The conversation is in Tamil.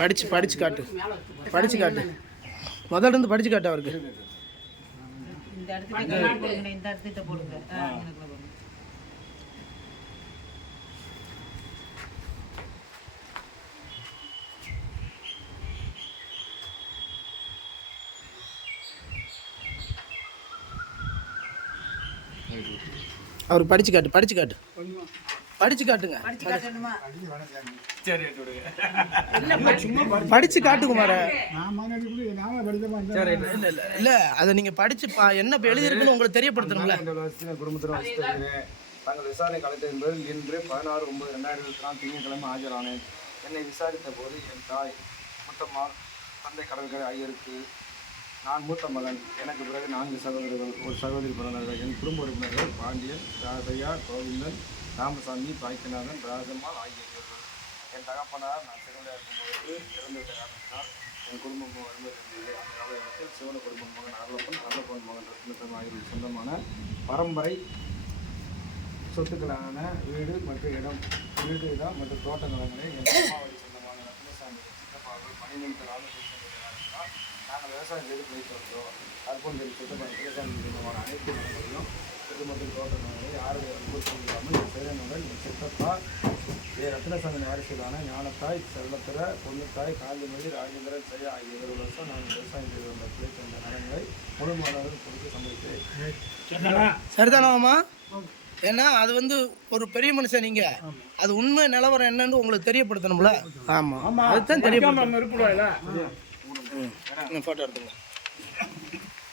படிச்சு காட்டு. முதல்ல இருந்து படிச்சு காட்டு அவருக்கு. இந்த இடத்துல போடுங்க. அவர் படிச்சு காட்டுங்க. படிச்சு காட்டு குமார. இல்ல அதை நீங்க படிச்சு என்ன எழுதிருக்குன்னு உங்களுக்கு தெரியப்படுத்தணும்ல. குடும்பத்தில் தங்கள் விசாரணை களத்தில் என்பதில் இன்று 16/9/2024 திங்கட்கிழமை ஆஜரானேன். என்னை விசாரித்த போது என் தாய் மூத்தம்மா தந்தை கடற்கரை ஐயருக்கு நான் மூத்த மகன். எனக்கு பிறகு 4 சகோதரர்கள், ஒரு சகோதரி பிறந்தார்கள். என் குடும்ப உறுப்பினர்கள் பாண்டியன், ராதையா, கோவிந்தன், ராமசாமி, பாய்க்கநாதன், ராஜம்மாள் ஆகியோர்கள். என் தகப்பனார் நான் சிறுவனாக இருக்கும்போது இறந்துவிட்ட காரணத்தினால் என் குடும்பம் வரும்போது இருந்தது. அந்த காலகட்டத்தில் சிவன குடும்பம் மகன் அருளப்பன் மகன் ரத்னத்தம் ஆகியோருக்கு சொந்தமான பரம்பரை சொத்துக்களான வீடு மற்றும் மற்றும் தோட்ட நிலங்களை என் அம்மாவை சொந்தமான ரத்னசாமி சித்தப்பாக்கள் 12 ராமகிருஷ்ணன் நாங்கள் விவசாயம் செய்து பிழைத்து வந்தோம். அற்புதம் சித்தப்பா ரத்னசாமி சொந்தமான அனைத்து நிலங்களையும் மற்றும் தோட்ட நிலங்களை 6 இல்லாமல் என் சேரனுடன் என் சித்தப்பா ரத்னசாமி வாரிசுகளான ஞானத்தாய், செல்லத்திர, பொண்ணுத்தாய், காந்திமதி, ராஜேந்திரன், செய்ய ஆகிய 7 வருஷம் நான் விவசாயம் செய்து வந்த பிழைத்து வந்த நிலங்களை முழு மாணவர்கள் கொடுத்து சமைத்தேன். சரிதானாமா? ஏன்னா அது ஒரு பெரிய மனுஷன். நீங்க அது உண்மை நிலவரம் என்னன்னு உங்களுக்கு தெரியப்படுத்தணும்ல. ஆமா, அதுதான் தெரியப்படுத்தணும். போட்டோ எடுத்துங்க.